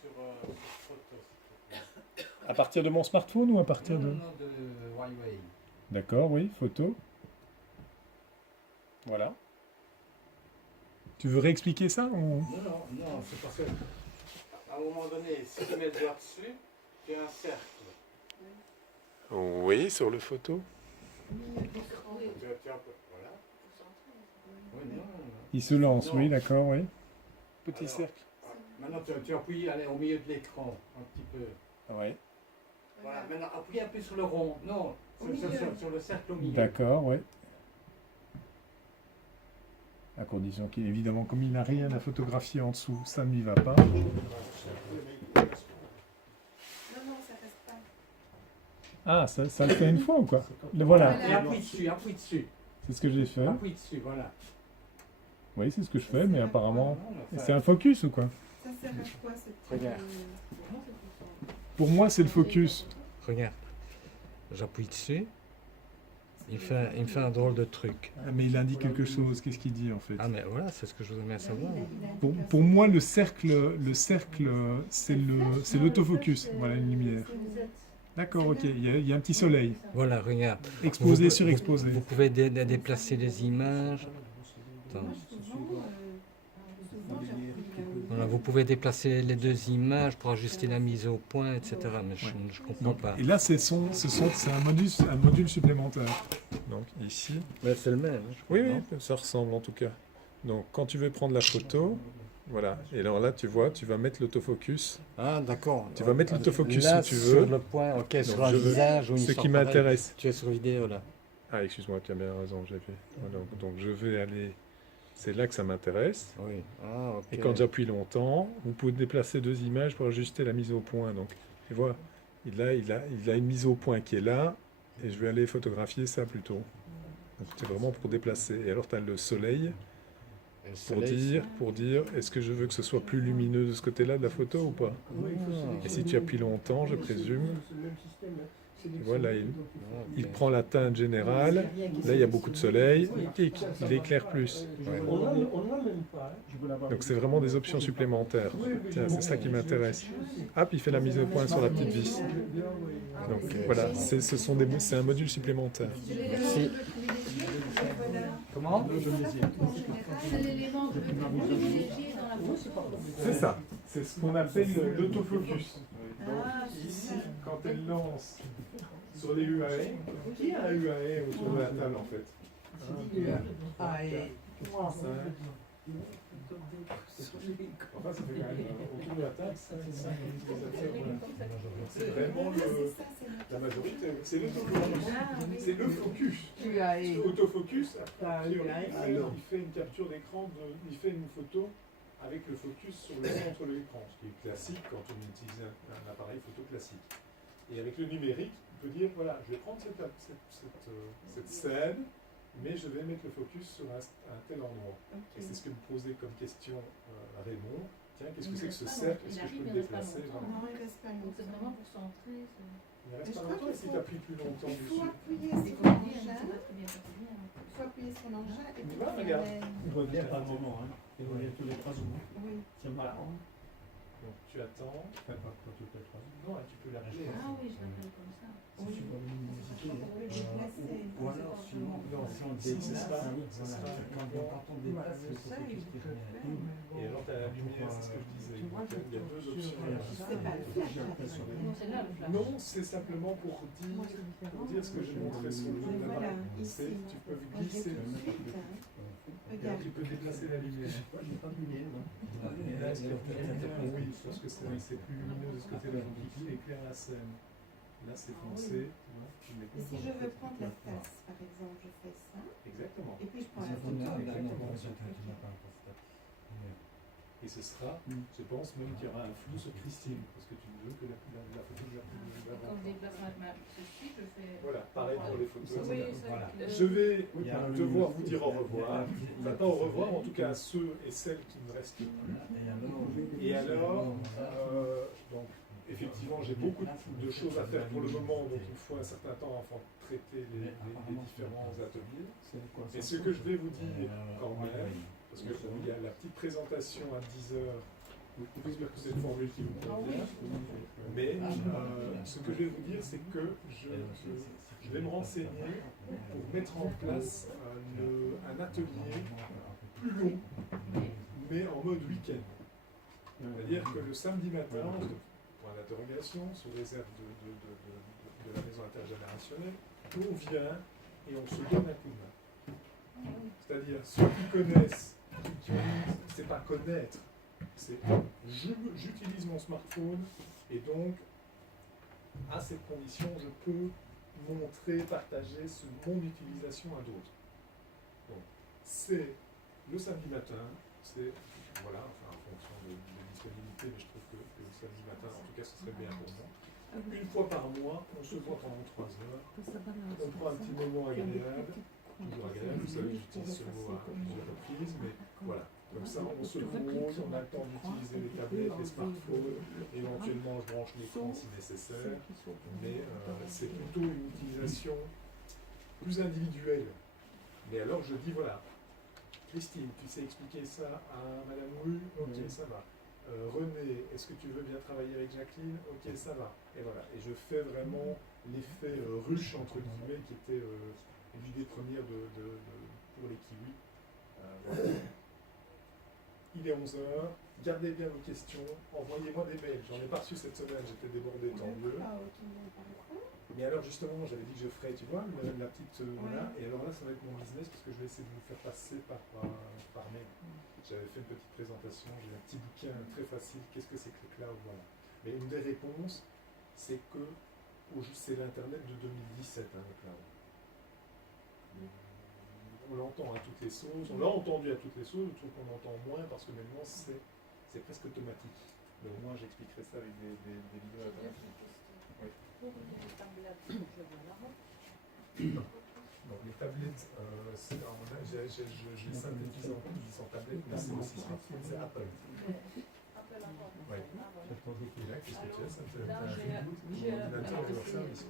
sur photo, s'il te plaît. À partir de mon smartphone ou à partir de... Non, de Huawei. D'accord, oui, photo. Voilà. Tu veux réexpliquer ça ou... Non, c'est parce que à un moment donné, si tu mets le doigt dessus, tu as un cercle. Oui, sur le photo. Voilà. Oui, non. Il se lance, Non. oui, d'accord, oui. Petit Alors, cercle. Maintenant, tu appuies au milieu de l'écran, un petit peu. Oui. Voilà, maintenant, appuie un peu sur le rond. Non, sur le cercle au milieu. D'accord, oui. À condition qu'il, évidemment, comme il n'a rien à photographier en dessous, ça ne lui va pas. Non, ça reste pas. Ah, ça le fait une fois ou quoi? Voilà, Et appuie dessus. c'est ce que j'ai fait. Appuie dessus, voilà. Oui, c'est ce que je fais, mais apparemment... Non, C'est un focus ou quoi? Ça sert à quoi ce petit Regarde. Pour moi, c'est le focus. Regarde, j'appuie dessus, il me fait un drôle de truc. Ah, mais il indique quelque chose, qu'est-ce qu'il dit en fait? Ah mais voilà, c'est ce que je voudrais bien savoir. Pour moi, le cercle, c'est l'autofocus. Voilà une lumière. D'accord, ok, il y a un petit soleil. Voilà, regarde. Exposé, Vous- surexposé. Vous pouvez déplacer les images. Attends. Voilà, vous pouvez déplacer les deux images pour ajuster la mise au point, etc. Mais je comprends Donc, pas. et là, c'est un module supplémentaire. Donc ici. Mais c'est le même. Oui, ça ressemble en tout cas. Donc quand tu veux prendre la photo, voilà. Et alors là, tu vois, tu vas mettre l'autofocus. Ah d'accord. Tu vas mettre l'autofocus Là, si tu sur veux. le point, ok, Donc, sur un je veux visage ou une ce histoire qui pareille. m'intéresse. Tu es sur vidéo là. Ah, excuse-moi, tu as bien raison, j'ai vu. Voilà, donc je vais aller. C'est là que ça m'intéresse. Oui. Ah ok. Et quand j'appuie longtemps, vous pouvez déplacer deux images pour ajuster la mise au point. Donc, et voilà, il a une mise au point qui est là, et je vais aller photographier ça plutôt. Donc, c'est vraiment pour déplacer. Et alors, tu as le soleil Et le soleil, pour dire est-ce que je veux que ce soit plus lumineux de ce côté-là de la photo ou pas. Et si tu appuies longtemps, je présume, et voilà, il prend la teinte générale. Là, il y a beaucoup de soleil, il éclaire plus. Donc c'est vraiment des options supplémentaires. Tiens, c'est ça qui m'intéresse. Hop, il fait la mise au point sur la petite vis. Donc voilà, c'est un module supplémentaire. Merci. Comment? C'est l'élément privilégié dans la photo. C'est ça. C'est ce qu'on appelle l'autofocus. Ah, Ici, quand elle lance sur les UAE, qui a un UAE autour de la table en fait? Enfin, ça fait quand même autour de la table 5 utilisateurs. C'est vraiment la majorité. C'est l'autofocus. C'est le focus. Autofocus, alors il fait une capture d'écran, il fait une photo avec le focus sur le centre de l'écran, ce qui est classique quand on utilise un appareil photo classique. Et avec le numérique, on peut dire voilà, je vais prendre cette scène, mais je vais mettre le focus sur un tel endroit. Et c'est ce que me posait comme question Raymond. Tiens, qu'est-ce que c'est que ce cercle? Est-ce que je peux le déplacer? Non, il reste pas Donc longtemps. c'est vraiment pour centrer. Il ne reste pas longtemps, et si tu appuies plus longtemps Il faut dessus? appuyer C'est sur compliqué, l'engin. c'est pas très bien fatigué. Il faut appuyer sur l'engin et puis Voilà, tu regarde. amènes. Il revient par moment, hein. Il revient tous les 3 secondes. Oui. C'est marrant. Donc tu attends. Enfin, pas toutes les 3 secondes. Non, tu peux l'appeler. Ah oui, je l'appelle comme ça. Si tu vois une luminosité, Pour le déplacer. ou alors si on Si, déplace, c'est ça. voilà, quand on déplace le Ça, il focus peut qui faire, mais Et alors tu as la lumière, c'est ce que je disais. Donc, il y a deux options. je sais pas le faire. Non, c'est là le flash. Non, c'est simplement pour dire ce que j'ai montré sur le Oui, voilà, C'est ici. tu peux Moi, j'ai glisser. tout de suite, hein. Et Regarde. tu peux déplacer la lumière. Moi, j'ai pas brillé, non. Oui, parce que c'est plus lumineux de ce côté-là, donc il éclaire la scène. Là, c'est foncé. Tu mets Et si je veux prendre la tasse, par exemple, je fais ça. Exactement. Et puis je prends la photo. Et ce sera, je pense même qu'il y aura un flou sur Christine, parce que tu ne veux que la photo de Quand je déplace ceci, je fais. Voilà, pareil pour les photos. Oui, Voilà. Je vais Il y a devoir vous dire au revoir. Maintenant, au revoir, en tout cas à ceux et celles qui me restent. Et alors, donc, effectivement, j'ai beaucoup de choses à faire pour le moment, donc il me faut un certain temps avant de traiter les différents ateliers. Et ce que je vais vous dire quand même, parce qu'il y a la petite présentation à 10h Donc, j'espère que c'est une formule qui vous convient. Mais ce que je vais vous dire, c'est que je vais me renseigner pour mettre en place un atelier plus long, mais en mode week-end. C'est-à-dire que le samedi matin, point d'interrogation, sous réserve de la maison intergénérationnelle, on vient et on se donne un coup de main. C'est-à-dire, ceux qui connaissent, c'est pas connaître, c'est j'utilise mon smartphone et donc, à cette condition, je peux montrer, partager mon utilisation à d'autres. Donc, c'est le samedi matin, c'est, voilà, enfin, en fonction de disponibilité, mais je trouve que le samedi matin, en tout cas, ce serait bien pour moi. Une fois par mois, on se voit pendant 3 heures, on prend un petit moment agréable, toujours agréable, vous savez, j'utilise ce mot à plusieurs reprises, mais voilà. Comme ça, on se pose, on a le temps d'utiliser les tablettes, les smartphones, éventuellement je branche l'écran si nécessaire, mais c'est plutôt une utilisation plus individuelle. Mais alors je dis voilà, Christine, tu sais expliquer ça à Madame Rue? Ok, ça va. René, est-ce que tu veux bien travailler avec Jacqueline? Ok, ça va. Et voilà. Et je fais vraiment l'effet ruche, entre guillemets, qui était l'idée première pour les kiwis. Voilà. Il est 11h, gardez bien vos questions, envoyez-moi des mails. J'en ai pas reçu cette semaine, j'étais débordé, tant mieux. Mais alors justement, j'avais dit que je ferais, tu vois, la petite... voilà. Et alors là, ça va être mon business, parce que je vais essayer de vous faire passer par mail. J'avais fait une petite présentation, j'ai un petit bouquin très facile, qu'est-ce que c'est que le cloud, voilà. Mais une des réponses, c'est que c'est l'Internet de 2017, le cloud. On l'entend à toutes les sauces, on l'a entendu à toutes les sauces, je trouve qu'on entend moins parce que maintenant c'est presque automatique. Mais au moins j'expliquerai ça avec des vidéos alternatives. Oui. Donc les tablettes, j'ai synthétisé en tablettes, mais c'est aussi c'est Apple. Oui. Et là, qu'est-ce que tu as? Ça te fait un ordinateur de leur service.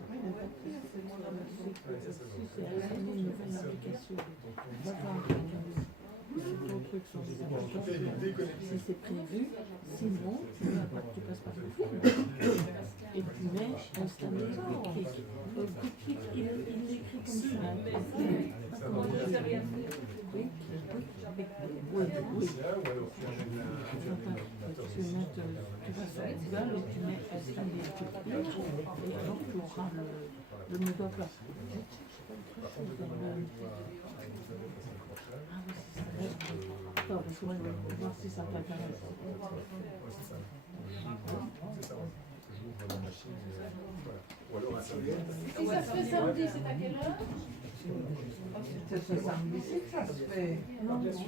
Si c'est prévu, sinon tu passes par le film. Et tu mets un standard écrit. Il l'écrit comme ça. Oui. Tu vas sur Google et tu mets SMB et alors tu auras le méga plat. Attends, je vais voir si ça t'intéresse. Et ça se fait samedi, c'est à quelle heure? C'est ce samedi-ci que ça se fait. Non, bien sûr,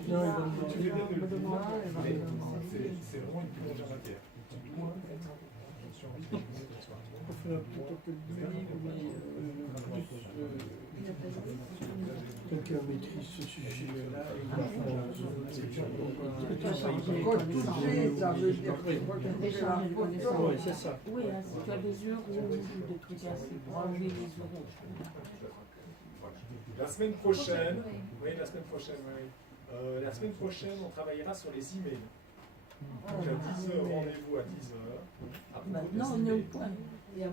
c'est vraiment une plonge en matière. On fait plutôt que le livre, quelqu'un maîtrise ce sujet-là et va Retoucher, ça veut dire Échanger les connaissances. Oui, c'est ça. Oui, si tu as des euros ou des trucs assez pour enlever les euros. La semaine prochaine, la semaine prochaine, on travaillera sur les emails. Donc à 10h, rendez-vous à 10h. Maintenant, on est au point. Et à 8h30,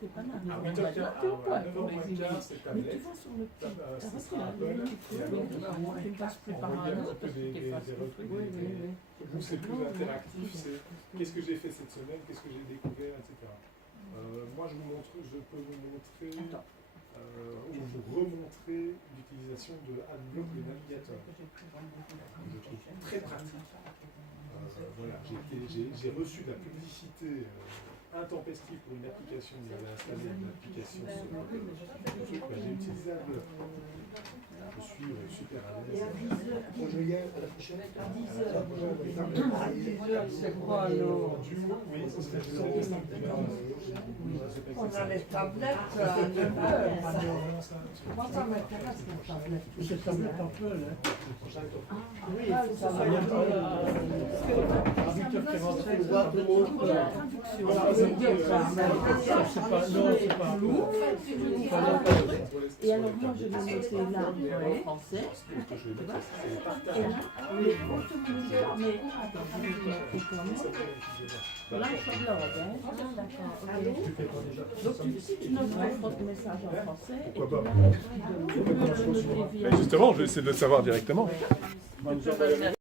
t'es pas là. À Maintenant, 8h15, t'es au point pour les 9h15, emails. c'est Mais tu tablette. vas sur le petit. T'as Ce raté sera la Apple. ligne, Et alors, tu ne passes plus par envoyer un un autre peu parce que tu effaces le truc. Oui, oui, oui. Nous, c'est plus interactif, c'est qu'est-ce que j'ai fait cette semaine, qu'est-ce que j'ai découvert, etc. Moi, je peux vous montrer, ou vous remontrer l'utilisation de AdBlock, le navigateur. Je trouve très pratique. Voilà, j'ai reçu de la publicité intempestive pour une application, il avait installé une application sur le truc, j'ai utilisé AdBlock. Je suis super à l'aise. Et à 10h, À la prochaine. à 10h, c'est quoi alors? Oui, c'est ce que je On a les tablettes à 9h maintenant. Moi, ça m'intéresse les tablettes. C'est tablette Apple, hein. Oui, ça va. À 8h45, tu vois tout le monde. Pour la traduction, Voilà, c'est dire ça. c'est pas, non, c'est pas. Et alors moi je vais noter là en français, tu vois, et là, mais automatiquement, mais attends, je vais faire quand même. Là, je suis l'ordre, hein. Donc si tu notes votre message en français, et Pourquoi tu pas? l'as, tu peux le noter via... Justement, je vais essayer de le savoir directement.